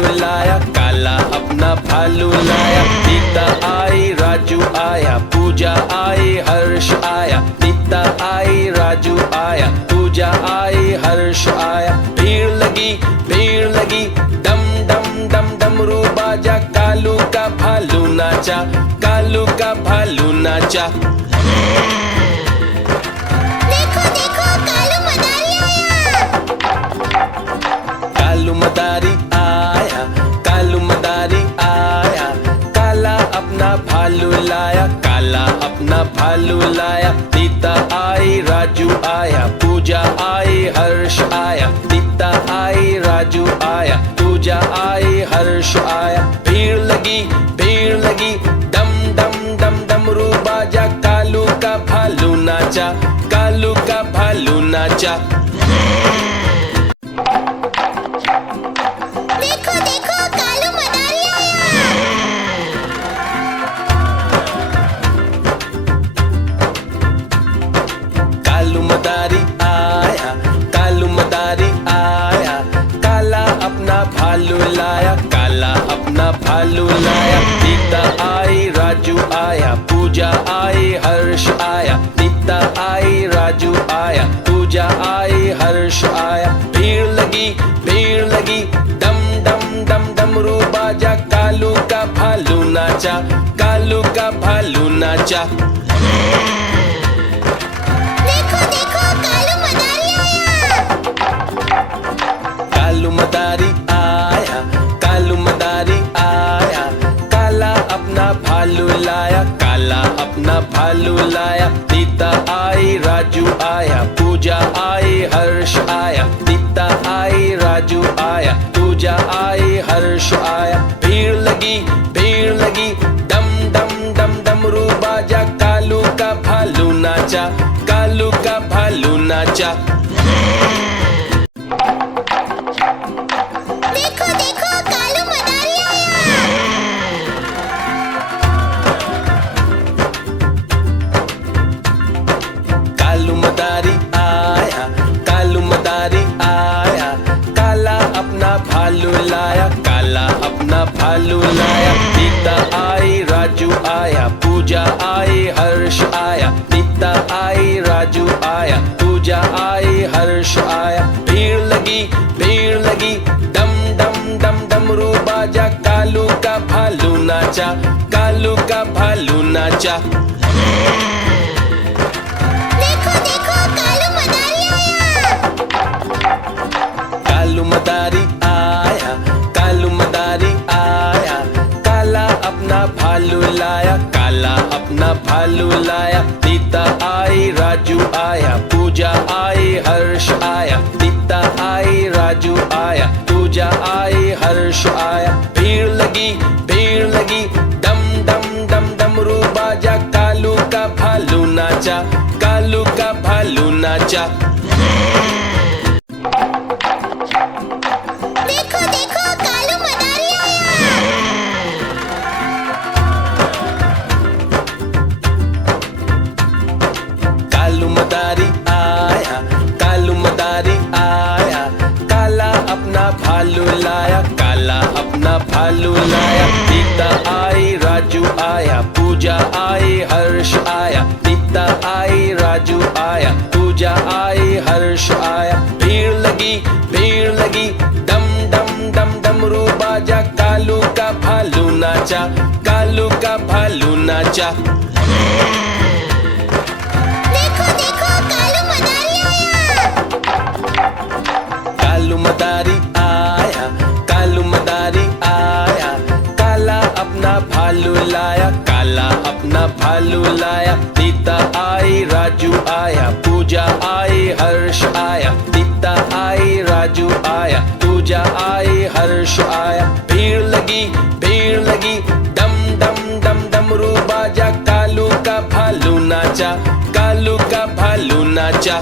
भालू लाया, काला अपना भालू लाया। सीता आई, राजू आया, पूजा आई, हर्ष आया। सीता आई, राजू आया, पूजा आई, हर्ष आया। भीड़ लगी, डम डम डम डमरू बाजा। कालू का भालू नाचा, कालू का भालू नाचा। देखो देखो कालू मदारी आया। कालू मदारी आया, कालू मदारी आया। काला अपना भालू लाया, काला अपना भालू लाया। सीता आई, राजू आया, पूजा आई, हर्ष आया। सीता आई, राजू आया, पूजा आई, हर्ष आया। भीड़ लगी, डम डम डम डमरू बाजा। कालू का भालू नाचा, कालू का भालू नाचा। देखो देखो कालू मदारी आया। कालू मदारी आया, कालू मदारी आया। काला अपना भालू लाया, काला अपना भालू लाया। सीता आई, राजू आया, पूजा आई, हर्ष आया। सीता आई, राजू आया, पूजा आई, हर्ष आया। भीड़ लगी, डम डम डम डमरू बाजा। कालू का भालू नाचा, कालू का भालू नाचा। देखो देखो कालू मदारी आया। कालू मदारी आया, कालू मदारी आया। काला अपना भालू लाया, काला अपना भालू लाया। सीता आई, राजू आया, पूजा आई, हर्ष आया। सीता आई, राजू आया, पूजा आई, हर्ष आया। भीड़ लगी, डम डम डम डमरू बाजा। कालू का भालू नाचा, कालू का भालू नाचा। देखो देखो कालू मदारी आया। कालू मदारी आया, कालू मदारी आया। काला अपना भालू लाया, काला अपना भालू लाया। सीता आई, राजू आया, पूजा आई, हर्ष आया। सीता आई, राजू आया, पूजा आई, हर्ष आया। भीड़ लगी, डम डम डम डमरू बाजा। कालू का भालू नाचा, कालू का भालू नाचा। देखो देखो कालू मदारी आया। कालू मदारी आया, कालू मदारी आया। काला अपना भालू लाया, काला अपना भालू लाया। सीता आई, राजू आया, पूजा आई, हर्ष आया। सीता आई, राजू आया, पूजा आई, हर्ष आया। भीड़ लगी, डम डम डम डमरू बाजा। कालू का भालू नाचा, कालू का भालू नाचा। देखो देखो कालू मदारी आया। कालू मदारी आया, कालू मदारी आया। काला अपना भालू लाया, काला अपना भालू लाया। सीता आई, राजू आया, पूजा आई, हर्ष आया। सीता आई, राजू आया, पूजा आई, हर्ष आया। भीड़ लगी, डम डम डम डमरू बाजा। कालू का भालू नाचा, कालू का भालू नाचा। देखो देखो कालू मदारी आया। कालू मदारी आया, कालू मदारी आया। काला अपना भालू लाया, काला अपना भालू लाया। सीता आई, राजू आया, पूजा आई, हर्ष आया। सीता आई, राजू आया, पूजा आई, हर्ष आया। भीड़ लगी, डम डम डम डमरू बाजा। कालू का भालू नाचा, कालू का भालू नाचा।